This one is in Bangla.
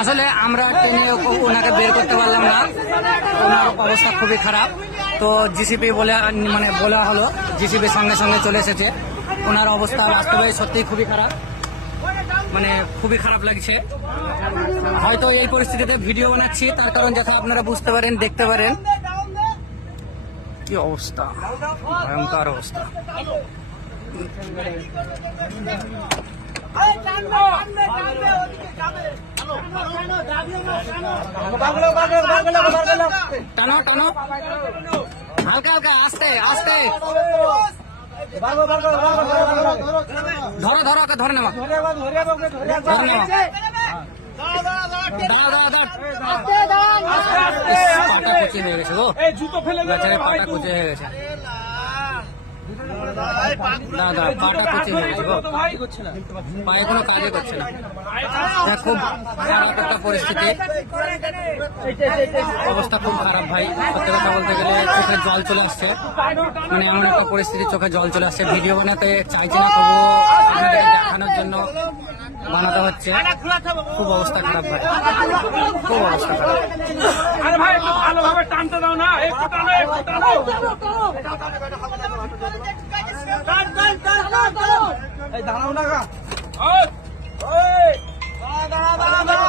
আসলে আমরা টেনে ওনাকে বের করতে পারলাম না, ওনার অবস্থা খুবই খারাপ। তো জিসিপি বলা হলো, জিসিপির সঙ্গে সঙ্গে চলে এসেছে। ওনার অবস্থা বাস্তবে সত্যিই খুবই খারাপ, খুবই খারাপ লাগছে। হয়তো এই পরিস্থিতিতে ভিডিও বানাচ্ছি তার কারণ যাতে আপনারা বুঝতে পারেন, দেখতে পারেন কি অবস্থা, ভয়ঙ্কর অবস্থা। টানো টানো, হালকা হালকা, আস্তে আস্তে, ধরো ধরো, ওকে ধরে নেওয়া, ধরে নেওয়া। পাটা কুচি হয়ে গেছে গো, বেচারে পাটা কুচি হয়ে গেছে। দাদা পাটা কুচি হয়ে গেছে গো, পায়ে কোনো কাজে করছে না। খুব খারাপ একটা পরিস্থিতি, অবস্থা খুব খারাপ ভাই। সত্যি কথা বলতে গেলে চোখে জল চলে আসছে, এমন একটা পরিস্থিতি, চোখে জল চলে আসছে। ভিডিও বানাতে চাইছি না, তবুও আপনাদের দেখানোর জন্য বানাতে হচ্ছে। খুব অবস্থা খারাপ ভাই, খুব অবস্থা খারাপ। আরে ভাই একটু ভালোভাবে টানতে দাও না, একটু টানো, একটু টানো। এই দাঁড়াও না গা, ওই দাঁড়া দাঁড়া দাঁড়া।